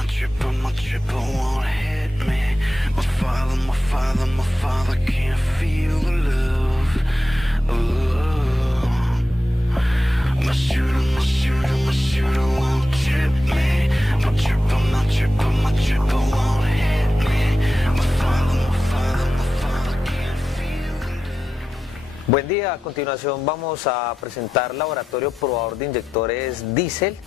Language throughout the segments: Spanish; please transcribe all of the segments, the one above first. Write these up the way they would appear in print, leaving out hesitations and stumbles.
my triple won't hit me. My father can't feel the love. Oh, my shooter won't trip me. My triple won't hit me. My father can't feel the love. Buen día, a continuación vamos a presentar laboratorio probador de inyectores diésel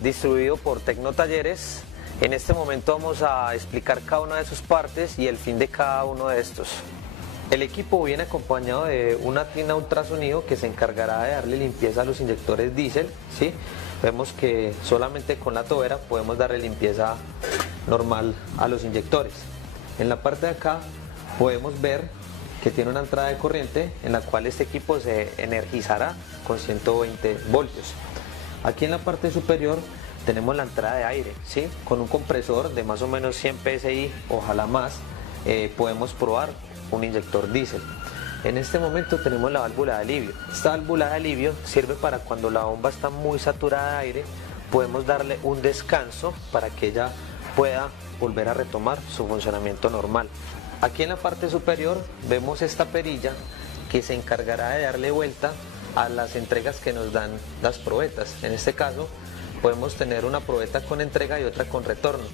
distribuido por Tecnotalleres. En este momento vamos a explicar cada una de sus partes y el fin de cada uno de estos. El equipo viene acompañado de una tina ultrasonido que se encargará de darle limpieza a los inyectores diésel, ¿sí? Vemos que solamente con la tobera podemos darle limpieza normal a los inyectores. En la parte de acá podemos ver que tiene una entrada de corriente en la cual este equipo se energizará con 120 voltios. Aquí en la parte superior tenemos la entrada de aire, ¿sí? Con un compresor de más o menos 100 psi, ojalá más, podemos probar un inyector diésel. En este momento tenemos la válvula de alivio. Esta válvula de alivio sirve para cuando la bomba está muy saturada de aire, podemos darle un descanso para que ella pueda volver a retomar su funcionamiento normal. Aquí en la parte superior vemos esta perilla que se encargará de darle vuelta a las entregas que nos dan las probetas. En este caso podemos tener una probeta con entrega y otra con retorno.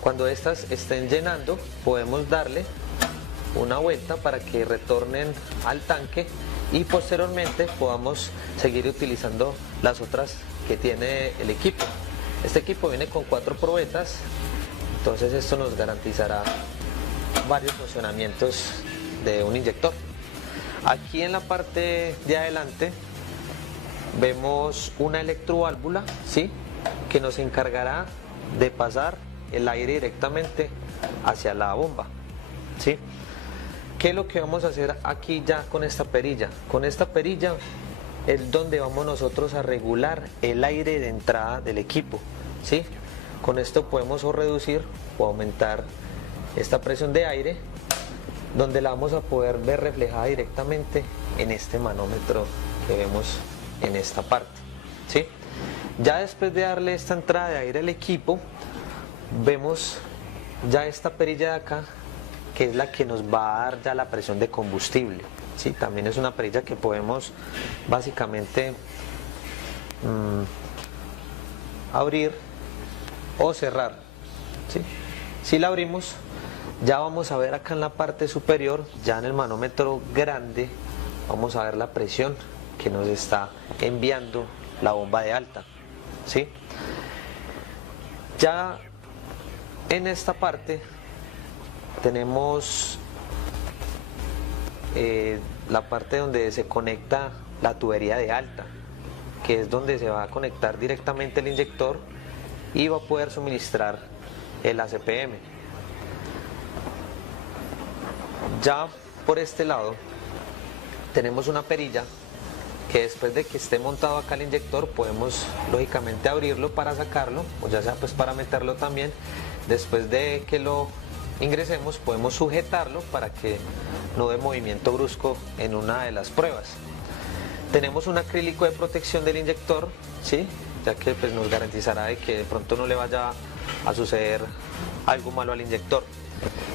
Cuando estas estén llenando podemos darle una vuelta para que retornen al tanque y posteriormente podamos seguir utilizando las otras que tiene el equipo. Este equipo viene con 4 probetas, entonces esto nos garantizará varios funcionamientos de un inyector. Aquí en la parte de adelante vemos una electroválvula, ¿sí? Que nos encargará de pasar el aire directamente hacia la bomba, ¿sí? ¿Qué es lo que vamos a hacer aquí ya con esta perilla? Con esta perilla es donde vamos nosotros a regular el aire de entrada del equipo, ¿sí? Con esto podemos o reducir o aumentar esta presión de aire, donde la vamos a poder ver reflejada directamente en este manómetro que vemos en esta parte, ¿sí? Ya después de darle esta entrada de aire al equipo, vemos ya esta perilla de acá, que es la que nos va a dar ya la presión de combustible, ¿sí? También es una perilla que podemos básicamente abrir o cerrar, ¿sí? Si la abrimos, ya vamos a ver acá en la parte superior, ya en el manómetro grande, vamos a ver la presión que nos está enviando la bomba de alta, ¿sí? Ya en esta parte tenemos la parte donde se conecta la tubería de alta, que es donde se va a conectar directamente el inyector y va a poder suministrar el ACPM. Ya por este lado tenemos una perilla que después de que esté montado acá el inyector podemos lógicamente abrirlo para sacarlo, o ya sea pues para meterlo también. Después de que lo ingresemos podemos sujetarlo para que no dé movimiento brusco en una de las pruebas. Tenemos un acrílico de protección del inyector, ¿sí? Ya que pues nos garantizará de que de pronto no le vaya a suceder algo malo al inyector.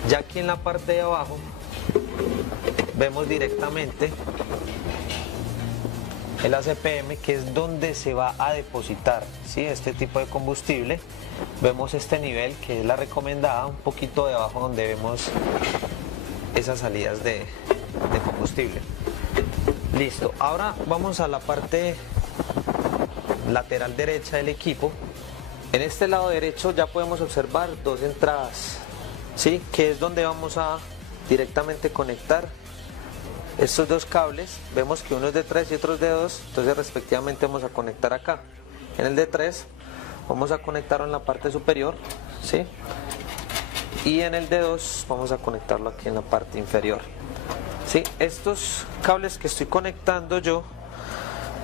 Ya aquí en la parte de abajo vemos directamente el ACPM, que es donde se va a depositar, ¿sí? Este tipo de combustible. Vemos este nivel que es la recomendada, un poquito debajo donde vemos esas salidas de combustible. Listo, ahora vamos a la parte lateral derecha del equipo. En este lado derecho ya podemos observar 2 entradas, ¿sí? Que es donde vamos a directamente conectar estos 2 cables. Vemos que uno es de 3 y otro es de 2, entonces respectivamente vamos a conectar acá. En el de 3 vamos a conectarlo en la parte superior, ¿sí? Y en el de 2 vamos a conectarlo aquí en la parte inferior, ¿sí? Estos cables que estoy conectando yo,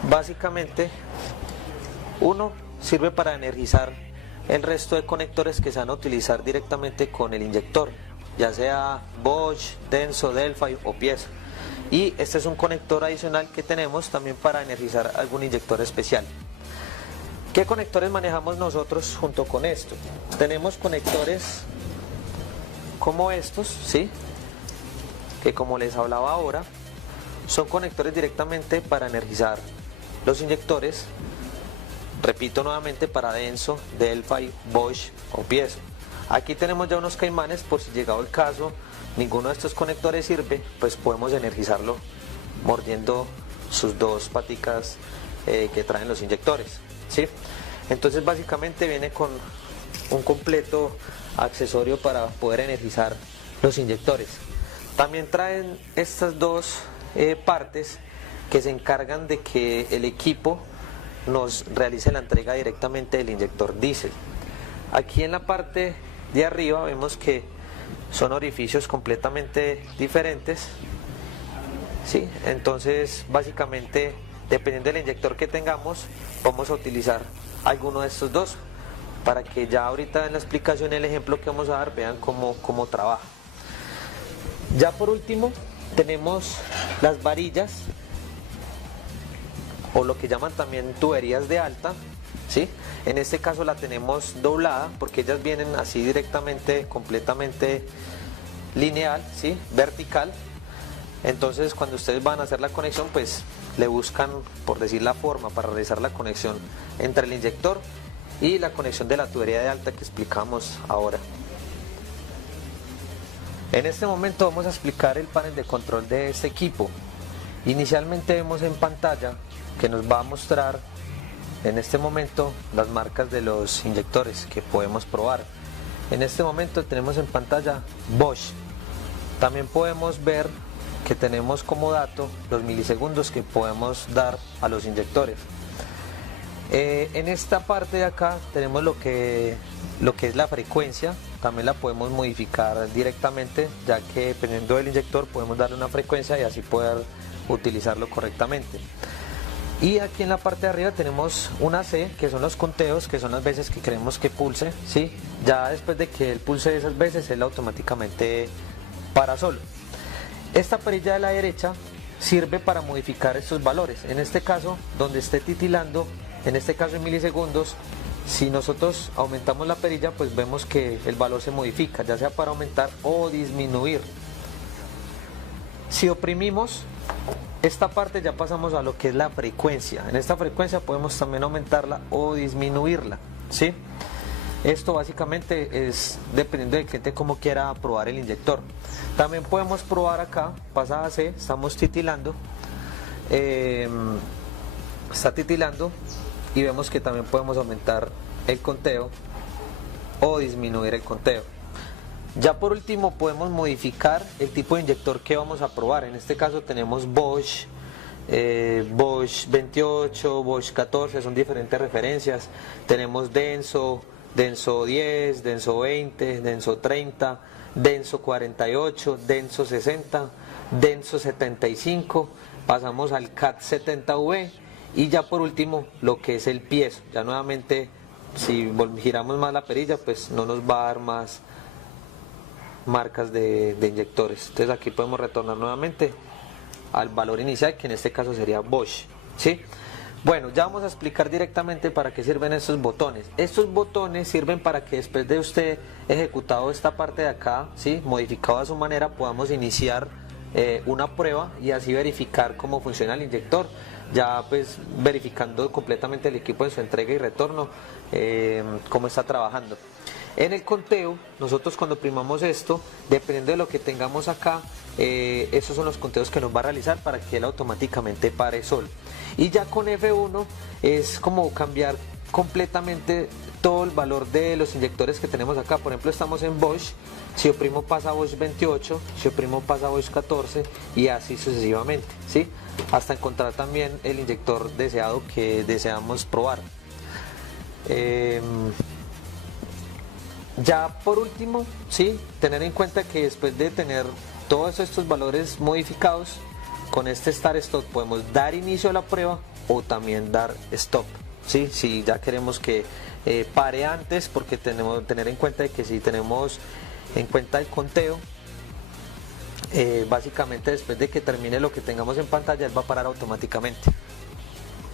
básicamente uno sirve para energizar el resto de conectores que se van a utilizar directamente con el inyector, ya sea Bosch, Denso, Delphi o pieza. Y este es un conector adicional que tenemos también para energizar algún inyector especial. ¿Qué conectores manejamos nosotros junto con esto? Tenemos conectores como estos, ¿sí? Que como les hablaba ahora, son conectores directamente para energizar los inyectores. Repito nuevamente, para Denso, Delphi, Bosch o Piezo. Aquí tenemos ya unos caimanes por si llegado el caso ninguno de estos conectores sirve, pues podemos energizarlo mordiendo sus dos paticas que traen los inyectores, ¿sí? Entonces básicamente viene con un completo accesorio para poder energizar los inyectores. También traen estas dos partes que se encargan de que el equipo nos realice la entrega directamente del inyector diésel. Aquí en la parte de arriba vemos que son orificios completamente diferentes, ¿sí? Entonces básicamente, dependiendo del inyector que tengamos, vamos a utilizar alguno de estos dos para que ya ahorita en la explicación, el ejemplo que vamos a dar, vean cómo trabaja. Ya por último tenemos las varillas, o lo que llaman también tuberías de alta, ¿sí? En este caso la tenemos doblada porque ellas vienen así directamente, completamente lineal, ¿sí? Vertical. Entonces cuando ustedes van a hacer la conexión, pues le buscan, por decir la forma, para realizar la conexión entre el inyector y la conexión de la tubería de alta que explicamos ahora. En este momento vamos a explicar el panel de control de este equipo. Inicialmente vemos en pantalla que nos va a mostrar en este momento las marcas de los inyectores que podemos probar. En este momento tenemos en pantalla Bosch. También podemos ver que tenemos como dato los milisegundos que podemos dar a los inyectores. En esta parte de acá tenemos lo que es la frecuencia. También la podemos modificar directamente, ya que dependiendo del inyector podemos darle una frecuencia y así poder utilizarlo correctamente. Y aquí en la parte de arriba tenemos una C, que son los conteos, que son las veces que queremos que pulse, ¿sí? Ya después de que él pulse esas veces, él automáticamente para solo. Esta perilla de la derecha sirve para modificar estos valores. En este caso, donde esté titilando, en este caso en milisegundos, si nosotros aumentamos la perilla, pues vemos que el valor se modifica, ya sea para aumentar o disminuir. Si oprimimos esta parte, ya pasamos a lo que es la frecuencia. En esta frecuencia podemos también aumentarla o disminuirla, ¿sí? Esto básicamente es dependiendo del cliente cómo quiera probar el inyector. También podemos probar acá, pasada C, estamos titilando, está titilando y vemos que también podemos aumentar el conteo o disminuir el conteo. Ya por último podemos modificar el tipo de inyector que vamos a probar. En este caso tenemos Bosch, Bosch 28, Bosch 14, son diferentes referencias. Tenemos Denso, Denso 10, Denso 20, Denso 30, Denso 48, Denso 60, Denso 75, pasamos al CAT 70V y ya por último lo que es el piezo. Ya nuevamente si giramos más la perilla, pues no nos va a dar más marcas de inyectores. Entonces aquí podemos retornar nuevamente al valor inicial, que en este caso sería Bosch, ¿sí? Bueno, ya vamos a explicar directamente para qué sirven estos botones. Estos botones sirven para que después de usted ejecutado esta parte de acá, ¿sí?, modificado a su manera, podamos iniciar una prueba y así verificar cómo funciona el inyector, ya pues verificando completamente el equipo en su entrega y retorno, cómo está trabajando. En el conteo, nosotros cuando primamos esto, dependiendo de lo que tengamos acá, esos son los conteos que nos va a realizar para que él automáticamente pare solo. Y ya con F1 es como cambiar completamente todo el valor de los inyectores que tenemos acá. Por ejemplo, estamos en Bosch, si oprimo pasa a Bosch 28, si oprimo pasa a Bosch 14 y así sucesivamente, ¿sí?, hasta encontrar también el inyector deseado que deseamos probar. Ya por último, sí, tener en cuenta que después de tener todos estos valores modificados, con este Start Stop podemos dar inicio a la prueba o también dar Stop, ¿sí? Si ya queremos que pare antes, porque tenemos que tener en cuenta de que si tenemos en cuenta el conteo, básicamente después de que termine lo que tengamos en pantalla, él va a parar automáticamente.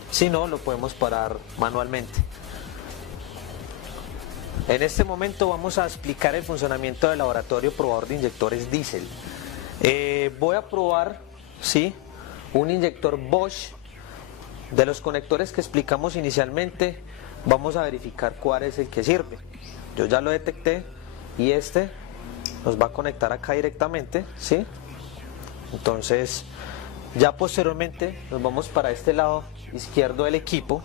Si no, lo podemos parar manualmente. En este momento vamos a explicar el funcionamiento del laboratorio probador de inyectores diésel. Voy a probar, ¿sí?, un inyector Bosch. De los conectores que explicamos inicialmente, vamos a verificar cuál es el que sirve. Yo ya lo detecté y este nos va a conectar acá directamente, ¿sí? Entonces, ya posteriormente nos vamos para este lado izquierdo del equipo,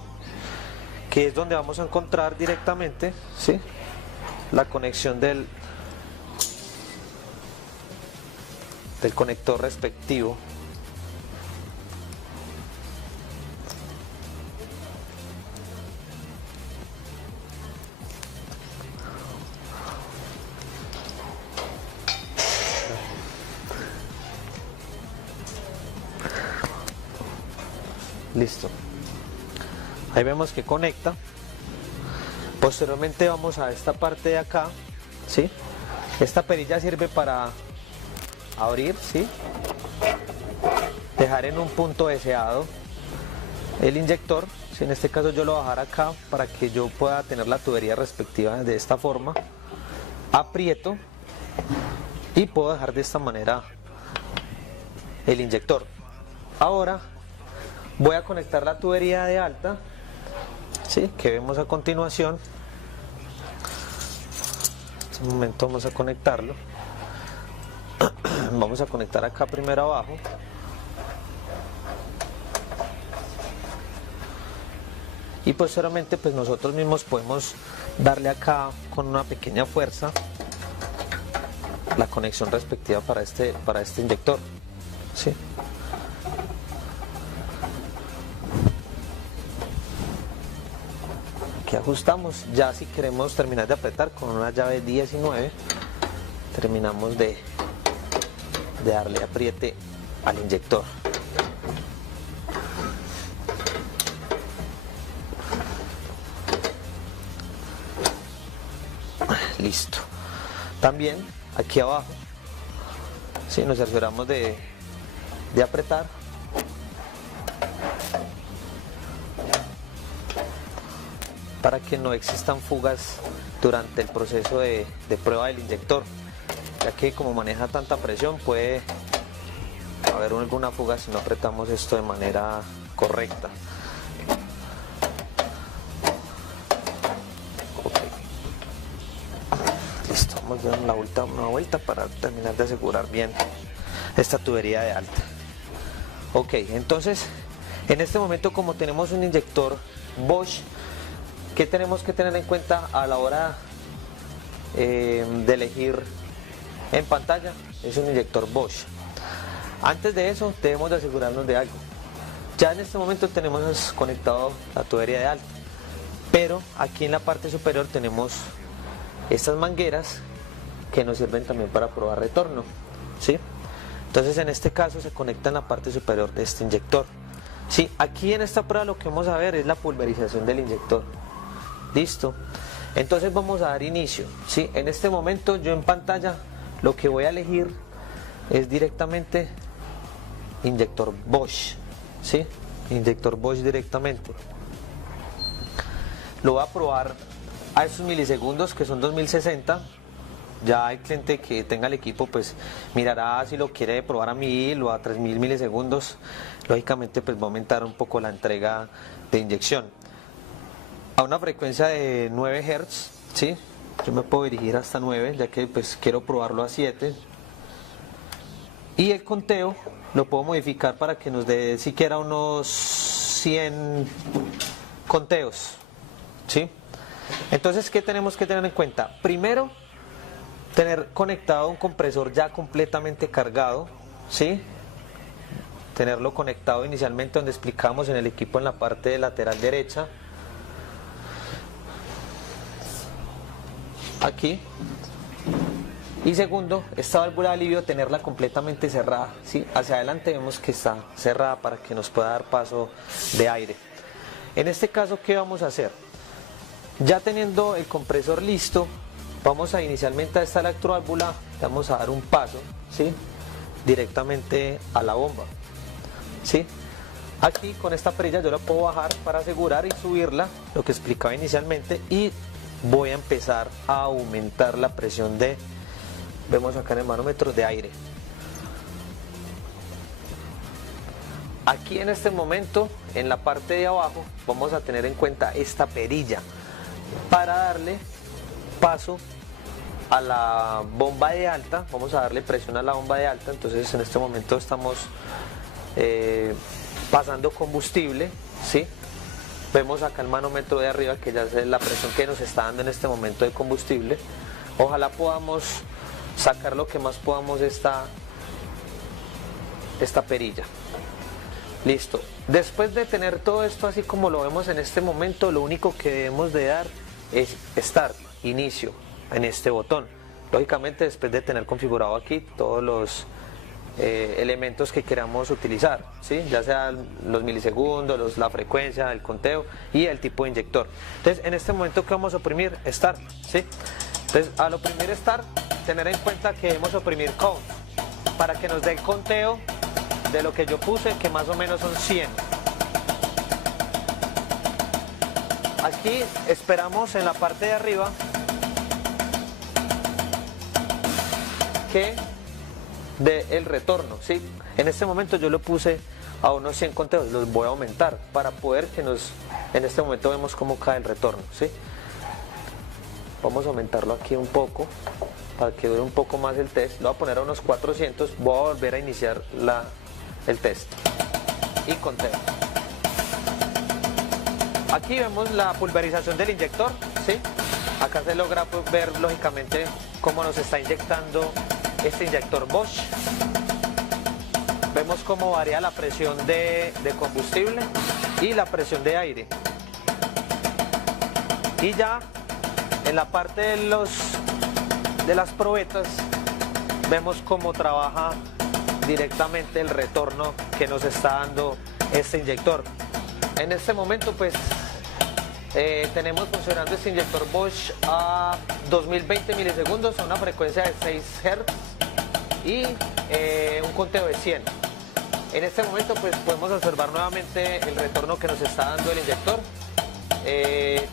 que es donde vamos a encontrar directamente, ¿sí?, la conexión del conector respectivo. Listo, ahí vemos que conecta. Posteriormente vamos a esta parte de acá, ¿sí? Esta perilla sirve para abrir, ¿sí?, dejar en un punto deseado el inyector, ¿sí? En este caso yo lo voy a dejar acá para que yo pueda tener la tubería respectiva de esta forma. Aprieto y puedo dejar de esta manera el inyector. Ahora voy a conectar la tubería de alta, ¿sí?, que vemos a continuación. En este momento vamos a conectarlo. Vamos a conectar acá primero abajo. Y posteriormente pues nosotros mismos podemos darle acá con una pequeña fuerza la conexión respectiva para este inyector, ¿sí? Aquí ajustamos. Ya si queremos terminar de apretar con una llave 19, terminamos de darle apriete al inyector. Listo. También aquí abajo, ¿sí?, nos aseguramos de apretar. Para que no existan fugas durante el proceso de prueba del inyector, ya que como maneja tanta presión puede haber alguna fuga si no apretamos esto de manera correcta. Okay. Listo, vamos a dar una vuelta para terminar de asegurar bien esta tubería de alta. Ok, entonces en este momento, como tenemos un inyector Bosch, ¿qué tenemos que tener en cuenta a la hora de elegir en pantalla? Es un inyector Bosch. Antes de eso debemos de asegurarnos de algo. Ya en este momento tenemos conectado la tubería de alta, pero aquí en la parte superior tenemos estas mangueras que nos sirven también para probar retorno, ¿sí? Entonces en este caso se conecta en la parte superior de este inyector. Sí, aquí en esta prueba lo que vamos a ver es la pulverización del inyector. Listo, entonces vamos a dar inicio, ¿sí? En este momento yo en pantalla lo que voy a elegir es directamente inyector Bosch, ¿sí? Inyector Bosch directamente. Lo voy a probar a estos milisegundos, que son 2060. Ya el cliente que tenga el equipo pues mirará si lo quiere probar a 1000 o a 3000 milisegundos. Lógicamente pues va a aumentar un poco la entrega de inyección a una frecuencia de 9 Hz, ¿sí? Yo me puedo dirigir hasta 9, ya que pues quiero probarlo a 7. Y el conteo lo puedo modificar para que nos dé siquiera unos 100 conteos, ¿sí? Entonces, ¿qué tenemos que tener en cuenta? Primero, tener conectado un compresor ya completamente cargado, ¿sí? Tenerlo conectado inicialmente donde explicamos en el equipo en la parte lateral derecha. Aquí. Y segundo, esta válvula de alivio tenerla completamente cerrada, ¿sí? Hacia adelante vemos que está cerrada para que nos pueda dar paso de aire. En este caso, ¿qué vamos a hacer? Ya teniendo el compresor listo, vamos a inicialmente a esta electroválvula, vamos a dar un paso, ¿sí? Directamente a la bomba, ¿sí? Aquí con esta perilla yo la puedo bajar para asegurar y subirla, lo que explicaba inicialmente, y voy a empezar a aumentar la presión de, vemos acá en el manómetro, de aire. Aquí en este momento, en la parte de abajo, vamos a tener en cuenta esta perilla para darle paso a la bomba de alta. Vamos a darle presión a la bomba de alta. Entonces en este momento estamos pasando combustible, ¿sí? Vemos acá el manómetro de arriba que ya es la presión que nos está dando en este momento de combustible. Ojalá podamos sacar lo que más podamos esta perilla. Listo. Después de tener todo esto así como lo vemos en este momento, lo único que debemos de dar es Start, inicio, en este botón. Lógicamente después de tener configurado aquí todos los elementos que queramos utilizar, ¿sí? Ya sea los milisegundos, la frecuencia, el conteo y el tipo de inyector. Entonces en este momento que vamos a oprimir Start, ¿sí? Entonces al oprimir Start, tener en cuenta que debemos oprimir Count para que nos dé el conteo de lo que yo puse, que más o menos son 100. Aquí esperamos en la parte de arriba que dé el retorno, ¿sí? En este momento yo lo puse a unos 100 conteos, los voy a aumentar para poder que en este momento vemos cómo cae el retorno, ¿sí? Vamos a aumentarlo aquí un poco para que dure un poco más el test. Lo voy a poner a unos 400, voy a volver a iniciar el test y conteo. Aquí vemos la pulverización del inyector, ¿sí? Acá se logra ver lógicamente cómo nos está inyectando este inyector Bosch. Vemos cómo varía la presión de combustible y la presión de aire. Y ya en la parte de las probetas vemos cómo trabaja directamente el retorno que nos está dando este inyector. En este momento pues tenemos funcionando este inyector Bosch a 2020 milisegundos a una frecuencia de 6 Hz y un conteo de 100. En este momento pues podemos observar nuevamente el retorno que nos está dando el inyector.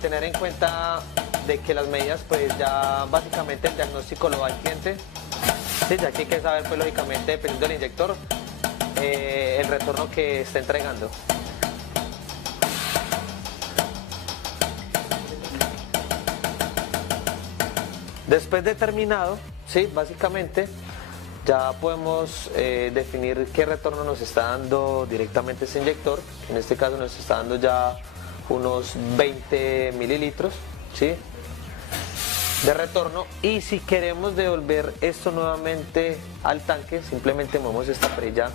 Tener en cuenta de que las medidas pues ya básicamente el diagnóstico lo da el cliente. Sí, ya que hay que saber pues lógicamente dependiendo del inyector el retorno que está entregando. Después de terminado, sí, básicamente ya podemos definir qué retorno nos está dando directamente este inyector. En este caso nos está dando ya unos 20 mililitros, ¿sí?, de retorno. Y si queremos devolver esto nuevamente al tanque, simplemente movemos esta perilla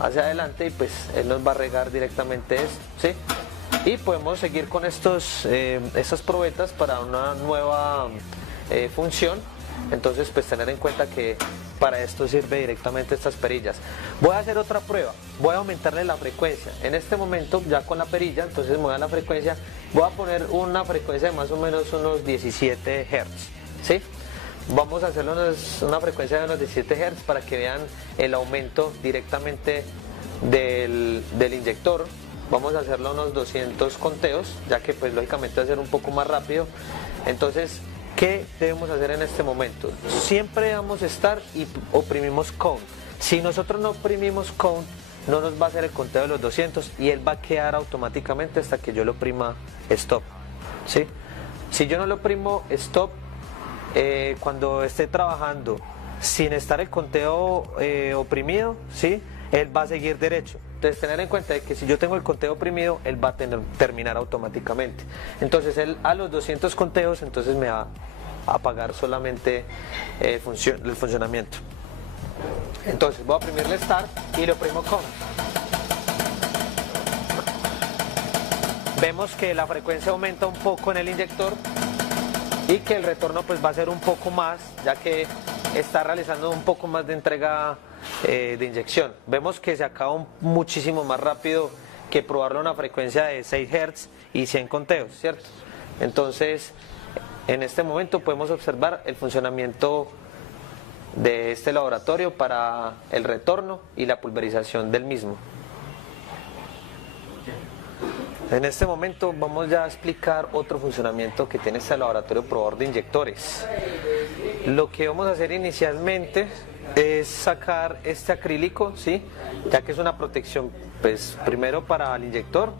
hacia adelante y pues él nos va a regar directamente esto, ¿sí? Y podemos seguir con estas probetas para una nueva función. Entonces pues tener en cuenta que para esto sirve directamente estas perillas. Voy a hacer otra prueba, voy a aumentarle la frecuencia. En este momento ya con la perilla, entonces me voy a la frecuencia, voy a poner una frecuencia de más o menos unos 17 Hz, ¿sí? Vamos a hacerlo una frecuencia de unos 17 Hz para que vean el aumento directamente del inyector. Vamos a hacerlo unos 200 conteos, ya que pues lógicamente va a ser un poco más rápido. Entonces, ¿qué debemos hacer en este momento? Siempre damos Start y oprimimos Count. Si nosotros no oprimimos Count, no nos va a hacer el conteo de los 200 y él va a quedar automáticamente hasta que yo lo oprima Stop, ¿sí? Si yo no lo oprimo Stop, cuando esté trabajando sin estar el conteo oprimido, ¿sí?, él va a seguir derecho. Entonces tener en cuenta de que si yo tengo el conteo oprimido, él va a terminar automáticamente. Entonces él a los 200 conteos, entonces me va a apagar solamente el funcionamiento. Entonces voy a oprimirle Start y le oprimo Count. Vemos que la frecuencia aumenta un poco en el inyector y que el retorno pues va a ser un poco más, ya que está realizando un poco más de entrega de inyección. Vemos que se acaba muchísimo más rápido que probarlo a una frecuencia de 6 Hz y 100 conteos, ¿cierto? Entonces, en este momento podemos observar el funcionamiento de este laboratorio para el retorno y la pulverización del mismo. En este momento vamos ya a explicar otro funcionamiento que tiene este laboratorio probador de inyectores. Lo que vamos a hacer inicialmente es sacar este acrílico, ¿sí? Ya que es una protección, pues primero para el inyector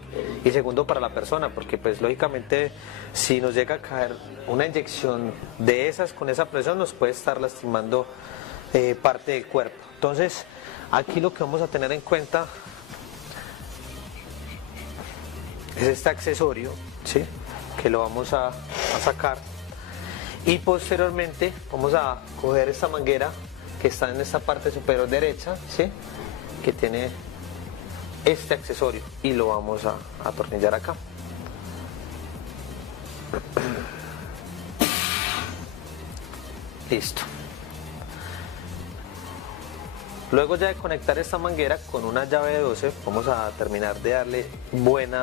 y segundo para la persona, porque pues lógicamente si nos llega a caer una inyección de esas con esa presión nos puede estar lastimando parte del cuerpo. Entonces aquí lo que vamos a tener en cuenta es este accesorio, ¿sí? Que lo vamos a sacar, y posteriormente vamos a coger esta manguera que está en esta parte superior derecha, ¿sí? Que tiene este accesorio, y lo vamos a atornillar acá. Listo. Luego ya de conectar esta manguera con una llave de 12, vamos a terminar de darle buen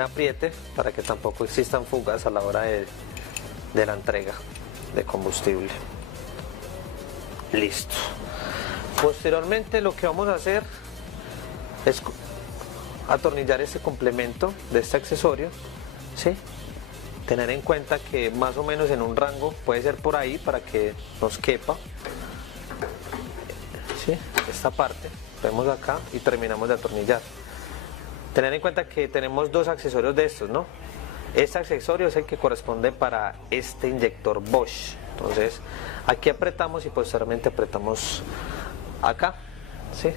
apriete para que tampoco existan fugas a la hora de la entrega de combustible. Listo. Posteriormente lo que vamos a hacer es atornillar este complemento de este accesorio, ¿sí? Tener en cuenta que más o menos en un rango puede ser por ahí para que nos quepa, ¿sí? Esta parte, vemos acá y terminamos de atornillar. Tener en cuenta que tenemos dos accesorios de estos, ¿no? Este accesorio es el que corresponde para este inyector Bosch. Entonces aquí apretamos y posteriormente apretamos acá, ¿sí?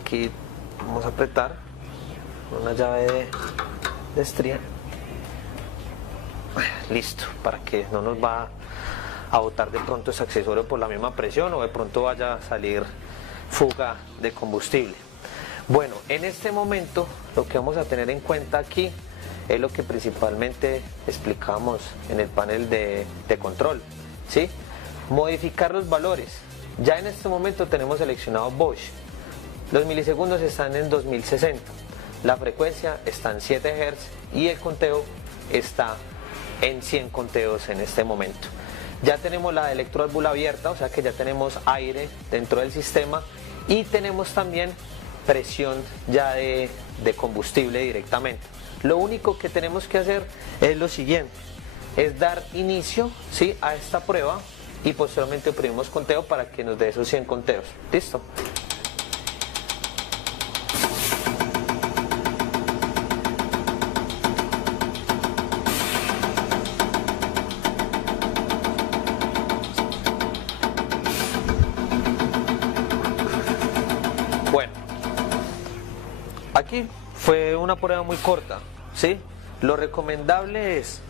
Aquí vamos a apretar con una llave de estría. Listo, para que no nos va a botar de pronto ese accesorio por la misma presión o de pronto vaya a salir fuga de combustible. Bueno, en este momento lo que vamos a tener en cuenta aquí es lo que principalmente explicamos en el panel de control, ¿sí? Modificar los valores. Ya en este momento tenemos seleccionado Bosch. Los milisegundos están en 2060, la frecuencia está en 7 Hz y el conteo está en 100 conteos en este momento. Ya tenemos la electroválvula abierta, o sea que ya tenemos aire dentro del sistema, y tenemos también presión ya de combustible directamente. Lo único que tenemos que hacer es lo siguiente, es dar inicio, ¿sí?, a esta prueba, y posteriormente oprimimos conteo para que nos dé esos 100 conteos. ¿Listo? Bueno, aquí fue una prueba muy corta, ¿sí? Lo recomendable es,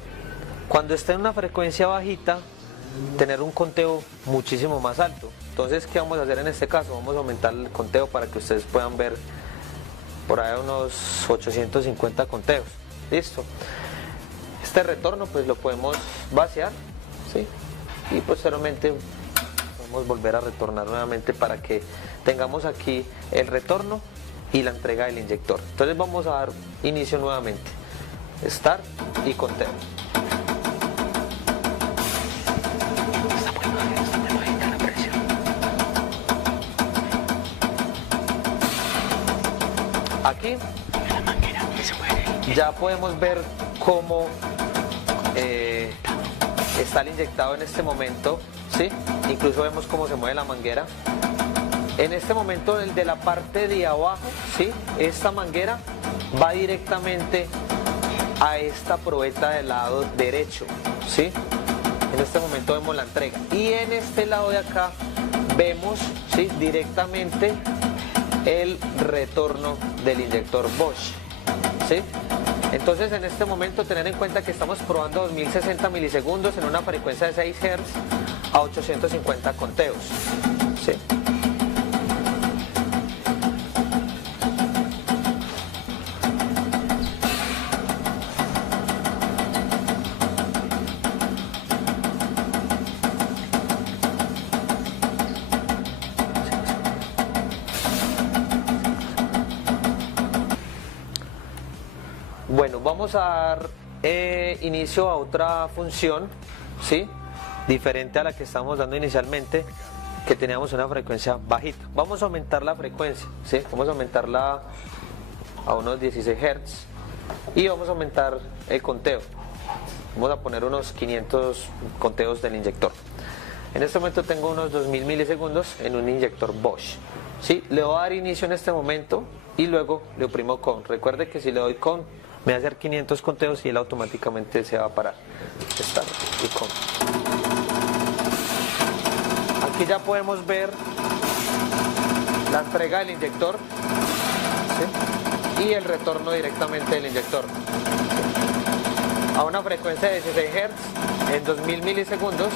cuando esté en una frecuencia bajita, tener un conteo muchísimo más alto. Entonces, ¿qué vamos a hacer en este caso? Vamos a aumentar el conteo para que ustedes puedan ver por ahí unos 850 conteos. Listo. Este retorno pues lo podemos vaciar, ¿sí? Y posteriormente podemos volver a retornar nuevamente para que tengamos aquí el retorno y la entrega del inyector. Entonces vamos a dar inicio nuevamente, start y conteo. Aquí ya podemos ver cómo está el inyectado en este momento, ¿sí? Incluso vemos cómo se mueve la manguera. En este momento, el de la parte de abajo, ¿sí?, esta manguera va directamente a esta probeta del lado derecho, ¿sí? En este momento vemos la entrega. Y en este lado de acá vemos, ¿sí?, directamente el retorno del inyector Bosch, ¿sí? Entonces, en este momento tener en cuenta que estamos probando 2060 milisegundos en una frecuencia de 6 Hz a 850 conteos, ¿sí? Bueno, vamos a dar inicio a otra función, ¿sí?, diferente a la que estábamos dando inicialmente, que teníamos una frecuencia bajita. Vamos a aumentar la frecuencia, ¿sí? Vamos a aumentarla a unos 16 Hz y vamos a aumentar el conteo. Vamos a poner unos 500 conteos del inyector. En este momento tengo unos 2000 milisegundos en un inyector Bosch. ¿Sí? Le voy a dar inicio en este momento y luego le oprimo con. Recuerde que si le doy con, me va a hacer 500 conteos y él automáticamente se va a parar. Start y con. Aquí ya podemos ver la entrega del inyector, ¿sí? Y el retorno directamente del inyector, ¿sí? A una frecuencia de 16 Hz en 2000 milisegundos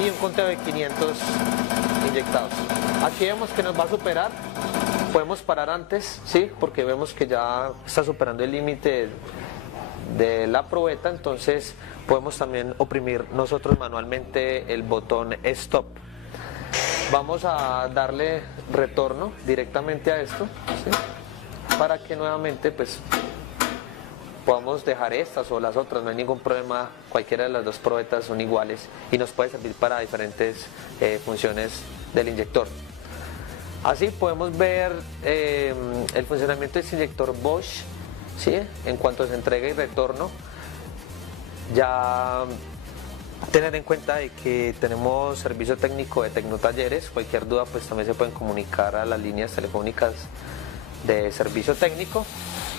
y un conteo de 500 inyectados. Aquí vemos que nos va a superar, podemos parar antes, ¿sí? Porque vemos que ya está superando el límite de la probeta, entonces podemos también oprimir nosotros manualmente el botón Stop. Vamos a darle retorno directamente a esto, ¿sí? Para que nuevamente pues podamos dejar estas o las otras, no hay ningún problema, cualquiera de las dos probetas son iguales y nos puede servir para diferentes funciones del inyector. Así podemos ver el funcionamiento de este inyector Bosch, ¿sí? En cuanto se entrega y retorno. Ya tener en cuenta de que tenemos servicio técnico de Tecnotalleres, cualquier duda pues también se pueden comunicar a las líneas telefónicas de servicio técnico.